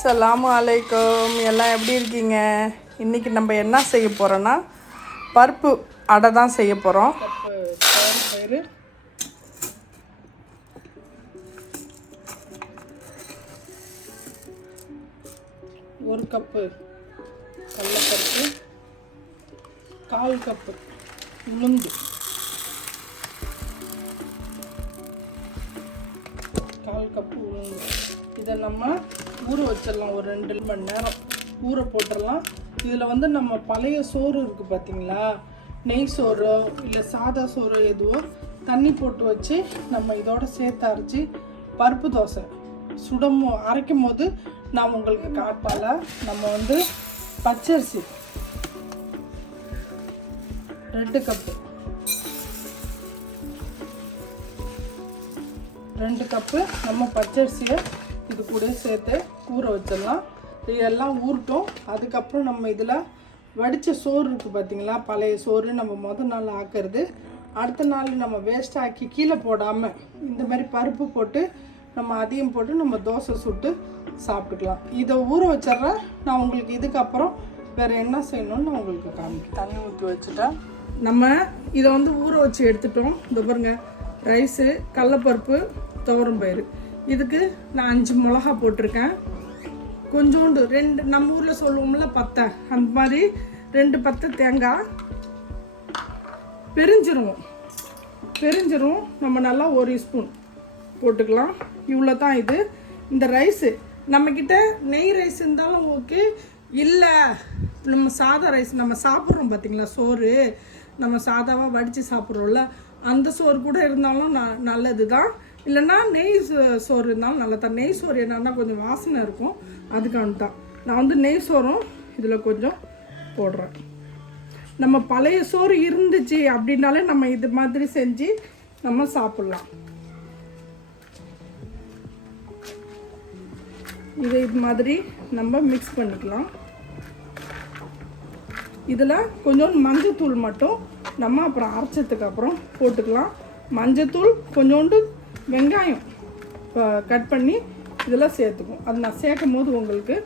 அஸ்ஸலாமு அலைக்கும். எல்லாம் எப்படி இருக்கீங்க? இன்றைக்கி நம்ம என்ன செய்ய போகிறோன்னா பருப்பு அடை தான் செய்ய போகிறோம். பயிறு, ஒரு கப்பு கடலைப்பருப்பு, 1/4 கப்பு உளுந்து, 1/4 கப்பு உளுந்து. இதை நம்ம ஊற வச்சிடலாம். ஒரு 2 மணி நேரம் ஊற போட்டுடலாம். இதில் நம்ம பழைய சோறு இருக்குது பார்த்தீங்களா, நெய் சோறோ இல்லை சாதா சோறோ எதுவோ தண்ணி போட்டு வச்சு நம்ம இதோட சேர்த்து அரைச்சி பருப்பு தோசை அரைக்கும் போது நான் உங்களுக்கு காட்டால. நம்ம பச்சரிசி 2 கப்பு, 2 கப்பு நம்ம பச்சரிசியை இது கூட சேர்த்து ஊற வச்சிடலாம். இதெல்லாம் ஊறட்டும். அதுக்கப்புறம் நம்ம இதில் வடித்த சோறு இருக்குது பார்த்தீங்களா, பழைய சோறு நம்ம முதல் நாள் ஆக்கிறது. அடுத்த நாள் நம்ம வேஸ்ட் ஆக்கி கீழே போடாமல் இந்த மாதிரி பருப்பு போட்டு நம்ம அதையும் போட்டு நம்ம தோசை சுட்டு சாப்பிட்டுக்கலாம். இதை ஊற வச்சிட்றேன். நான் உங்களுக்கு இதுக்கப்புறம் வேறு என்ன செய்யணும்னு நான் உங்களுக்கு காமிக்கிறேன். தண்ணி ஊற்றி வச்சுட்டேன். நம்ம இதை ஊற வச்சு எடுத்துட்டோம். இந்த பாருங்க, ரைஸு, கடலைப்பருப்பு, துவரம் பயிறு. இதுக்கு நான் 5 மிளகா போட்டிருக்கேன். கொஞ்சோண்டு 2 நம்ம ஊரில் சொல்லுவோம்ல பத்தை, அந்த மாதிரி 2 பத்தை தேங்காய், பெருஞ்சிரும் நம்ம நல்லா 1 ஸ்பூன் போட்டுக்கலாம். இவ்வளோ தான் இது. இந்த ரைஸு நம்மக்கிட்ட நெய் ரைஸ் இருந்தாலும் ஓகே, இல்லை நம்ம சாதா ரைஸ் நம்ம சாப்பிட்றோம் பார்த்தீங்களா, சோறு நம்ம சாதாவாக வடித்து சாப்பிட்றோம்ல, அந்த சோறு கூட இருந்தாலும் நல்லது தான். இல்லைன்னா நெய் சோறு இருந்தாலும் நல்லா தான். நெய் சோறு என்னன்னா கொஞ்சம் வாசனை இருக்கும், அதுக்கான தான் நான் நெய் சோறும் இதில் கொஞ்சம் போடுறேன். நம்ம பழைய சோறு இருந்துச்சு அப்படின்னாலே நம்ம இது மாதிரி செஞ்சு நம்ம சாப்பிட்லாம். இதை இது மாதிரி நம்ம மிக்ஸ் பண்ணிக்கலாம். இதில் கொஞ்சம் மஞ்சத்தூள் மட்டும் நம்ம அப்புறம் அரைச்சதுக்கு அப்புறம் போட்டுக்கலாம். மஞ்சத்தூள், கொஞ்சோண்டு வெங்காயம் கட் பண்ணி இதில் சேர்த்துக்கும். அது நான் சேர்க்கும் போது உங்களுக்கு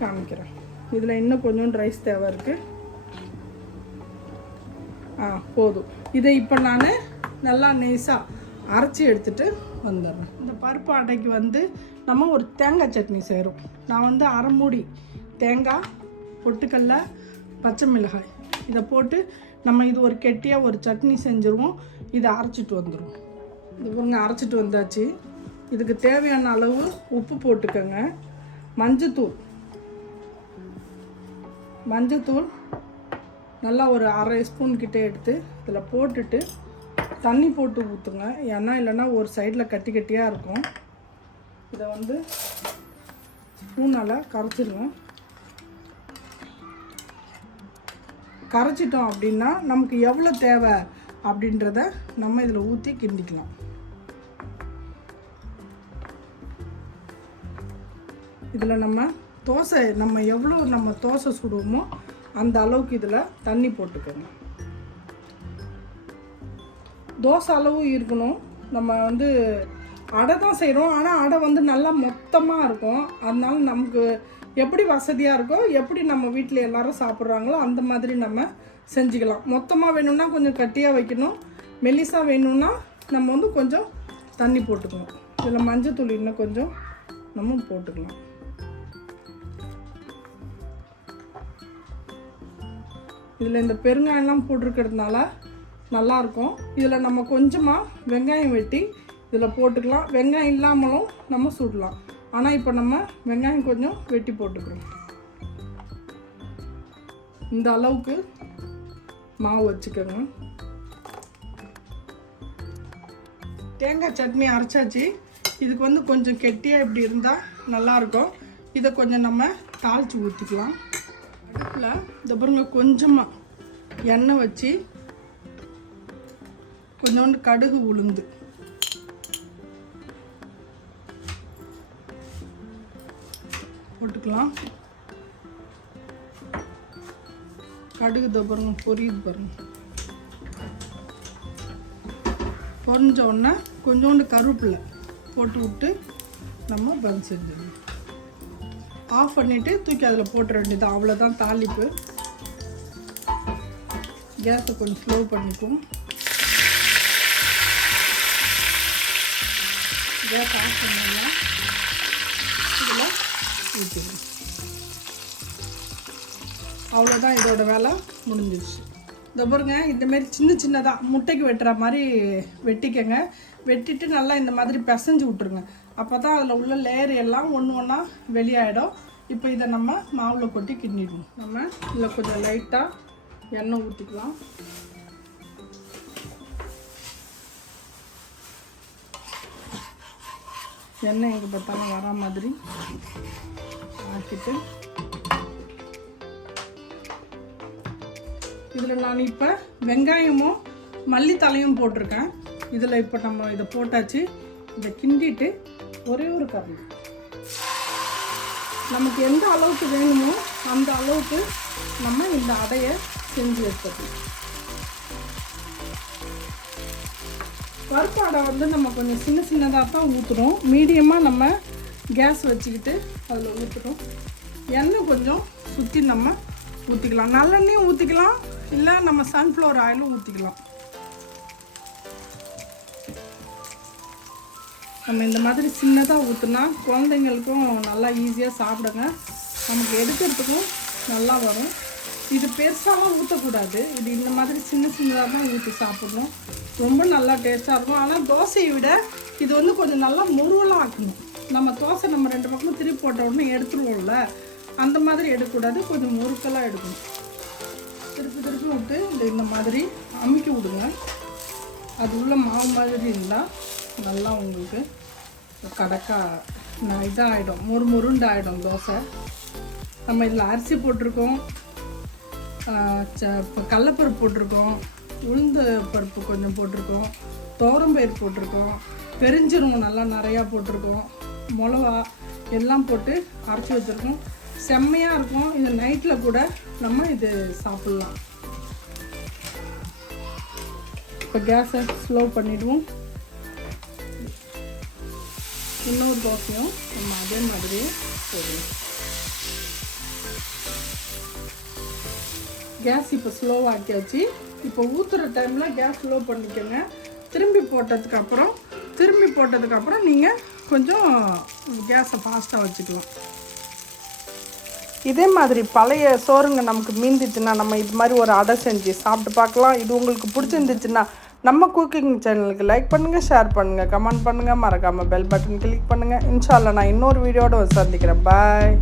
காமிக்கிறேன். இதில் இன்னும் கொஞ்சோண்டு ரைஸ் தேவை இருக்குது. போதும். இதை இப்போ நான் நல்லா நைஸாக அரைச்சி எடுத்துகிட்டு வந்துடுறேன். இந்த பருப்பு அடைக்கு நம்ம ஒரு தேங்காய் சட்னி செய்கிறோம். நான் அரை மூடி தேங்காய், பொட்டுக்கடலை, பச்சை மிளகாய் இதை போட்டு நம்ம இது ஒரு கெட்டியாக ஒரு சட்னி செஞ்சுருவோம். இதை அரைச்சிட்டு வந்துடுவோம். இது அரைச்சிட்டு வந்தாச்சு. இதுக்கு தேவையான அளவு உப்பு போட்டுக்கோங்க. மஞ்சத்தூள் நல்லா ஒரு 1/2 ஸ்பூன் கிட்டே எடுத்து இதில் போட்டுட்டு தண்ணி போட்டு ஊற்றுங்க. ஏன்னா இல்லைன்னா ஒரு சைடில் கட்டி கட்டியாக இருக்கும். இதை ஸ்பூனால் கரைச்சிடுங்க. கரைச்சிட்டோம் அப்படின்னா நமக்கு எவ்வளோ தேவை அப்படின்றத நம்ம இதில் ஊற்றி கிண்டிக்கலாம். இதில் நம்ம எவ்வளோ நம்ம தோசை சுடுவோமோ அந்த அளவுக்கு இதில் தண்ணி போட்டுக்கோங்க. தோசை அளவு இருக்கணும். நம்ம அடை தான் செய்கிறோம், ஆனால் அடை நல்லா மொத்தமாக இருக்கும். அதனால நமக்கு எப்படி வசதியாக இருக்கோ, எப்படி நம்ம வீட்டில் எல்லோரும் சாப்பிட்றாங்களோ அந்த மாதிரி நம்ம செஞ்சுக்கலாம். மொத்தமாக வேணும்னா கொஞ்சம் கட்டியாக வைக்கணும், மெல்லிசாக வேணும்னா நம்ம கொஞ்சம் தண்ணி போட்டுக்கணும். இதில் மஞ்சத்தூள் இன்னும் கொஞ்சம் நம்ம போட்டுக்கலாம். இதில் இந்த பெருங்காயம்லாம் போட்டிருக்கிறதுனால நல்லாயிருக்கும். இதில் நம்ம கொஞ்சமாக வெங்காயம் வெட்டி இதில் போட்டுக்கலாம். வெங்காயம் இல்லாமலும் நம்ம சுடலாம். ஆனால் இப்போ நம்ம வெங்காயம் கொஞ்சம் வெட்டி போட்டுக்கிறோம். இந்த அளவுக்கு மாவு வச்சுக்கோங்க. தேங்காய் சட்னி அரைச்சாச்சு. இதுக்கு கொஞ்சம் கெட்டியாக இப்படி இருந்தால் நல்லாயிருக்கும். இதை கொஞ்சம் நம்ம தாளித்து ஊற்றிக்கலாம். அடுப்பில் இந்த பாருங்க, கொஞ்சமாக எண்ணெய் வச்சு கொஞ்சோண்டு கடுகு, உளுந்து போட்டுக்கலாம். கடுகு பாருங்க பொரியுது பாருங்க. பொரிஞ்ச உடனே கொஞ்சோண்டு கருவேப்பிலை போட்டு விட்டு நம்ம பன் செஞ்சிடணும். ஆஃப் பண்ணிவிட்டு தூக்கி அதில் போட்டுற வேண்டியது. அவ்வளோதான் தாளிப்பு. கேஸை கொஞ்சம் ஸ்லோ பண்ணிக்கும். கேஸ் ஆஃப் பண்ணோம்னா இதில் ஊற்றிடும். அவ்வளோதான், இதோட வேலை முடிஞ்சிடுச்சு. இந்த பாருங்க, இந்தமாரி சின்னதாக முட்டைக்கு வெட்டுற மாதிரி வெட்டிக்கங்க. வெட்டிட்டு நல்லா இந்த மாதிரி பிசைஞ்சு விட்ருங்க. அப்போ தான் அதில் உள்ள லேயர் எல்லாம் ஒன்று ஒன்றா வெளியாகிடும். இப்போ இதை நம்ம மாவில் கொட்டி கிண்டிடுவோம். நம்ம இதில் கொஞ்சம் லைட்டாக எண்ணெய் ஊற்றிக்கலாம். எண்ணெய் எங்கே பார்த்தாலும் வரா மாதிரி ஆக்கிட்டு இதில் நான் இப்போ வெங்காயமும் மல்லித்தலையும் போட்டிருக்கேன். இதில் இப்போ நம்ம இதை போட்டாச்சு. இதை கிண்டிட்டு ஒரே ஒரு கரண்டி நமக்கு எந்த அளவுக்கு வேணுமோ அந்த அளவுக்கு நம்ம இந்த அடையை செஞ்சு வச்சுக்கணும். பருப்பு அடை வந்து நம்ம கொஞ்சம் சின்னதாக தான் ஊற்றுறோம். மீடியமாக நம்ம கேஸ் வச்சுக்கிட்டு அதில் ஊற்றுறோம். எண்ணெய் கொஞ்சம் சுற்றி நம்ம ஊற்றிக்கலாம். நல்லெண்ணெயும் ஊற்றிக்கலாம், இல்லை நம்ம சன்ஃப்ளவர் ஆயிலும் ஊற்றிக்கலாம். நம்ம இந்த மாதிரி சின்னதாக ஊற்றுனா குழந்தைங்களுக்கும் நல்லா ஈஸியாக சாப்பிடுங்க. நமக்கு எடுக்கிறதுக்கும் நல்லா வரும். இது பெருசாலாம் ஊற்றக்கூடாது. இது இந்த மாதிரி சின்னதாக தான் ஊற்றி சாப்பிடணும். ரொம்ப நல்லா டேஸ்ட்டாக இருக்கும். ஆனால் தோசையை விட இது வந்து கொஞ்சம் நல்லா முருவலாக ஆக்கணும். நம்ம தோசை நம்ம 2 பக்கமும் திருப்பி போட்ட உடனே எடுத்துருவோம்ல, அந்த மாதிரி எடுக்கக்கூடாது. கொஞ்சம் முறுக்கலாக எடுக்கணும். திருப்பி விட்டு இந்த மாதிரி அமுக்கி விடுங்க. அது உள்ள மாவு மாதிரி இருந்தால் நல்லா உங்களுக்கு கடக்கா இதாகிடும், முருண்டு ஆகிடும் தோசை. நம்ம இதில் அரிசி போட்டிருக்கோம், கடலைப்பருப்பு போட்டிருக்கோம், உளுந்து பருப்பு கொஞ்சம் போட்டிருக்கோம், துவரம்பயிறு போட்டிருக்கோம், பெருஞ்சீரகம் நல்லா நிறையா போட்டிருக்கோம், மிளகா எல்லாம் போட்டு அரைச்சி வச்சுருக்கோம். செம்மையாக இருக்கும். இது நைட்டில் கூட நம்ம இது சாப்பிட்லாம். இப்போ கேஸை ஸ்லோ பண்ணிவிடுவோம். இன்னொரு தோசையும் நம்ம அதே மாதிரியே போடுவோம். கேஸ் இப்போ ஸ்லோவாக்கியாச்சு. இப்போ ஊற்றுற டைமில் கேஸ் ஸ்லோ பண்ணிக்கோங்க. திரும்பி போட்டதுக்கப்புறம் நீங்கள் கொஞ்சம் கேஸை ஃபாஸ்ட்டாக வச்சுக்கலாம். இதே மாதிரி பழைய சோறுங்க நமக்கு மீந்துச்சுன்னா நம்ம இது மாதிரி ஒரு அடை செஞ்சு சாப்பிட்டு பார்க்கலாம். இது உங்களுக்கு பிடிச்சிருந்துச்சுன்னா நம்ம குக்கிங் சேனலுக்கு லைக் பண்ணுங்கள், ஷேர் பண்ணுங்கள், கமெண்ட் பண்ணுங்கள், மறக்காமல் பெல் பட்டன் கிளிக் பண்ணுங்கள். இன்ஷா அல்லாஹ் நான் இன்னொரு வீடியோட சந்திக்கிறேன். பாய்.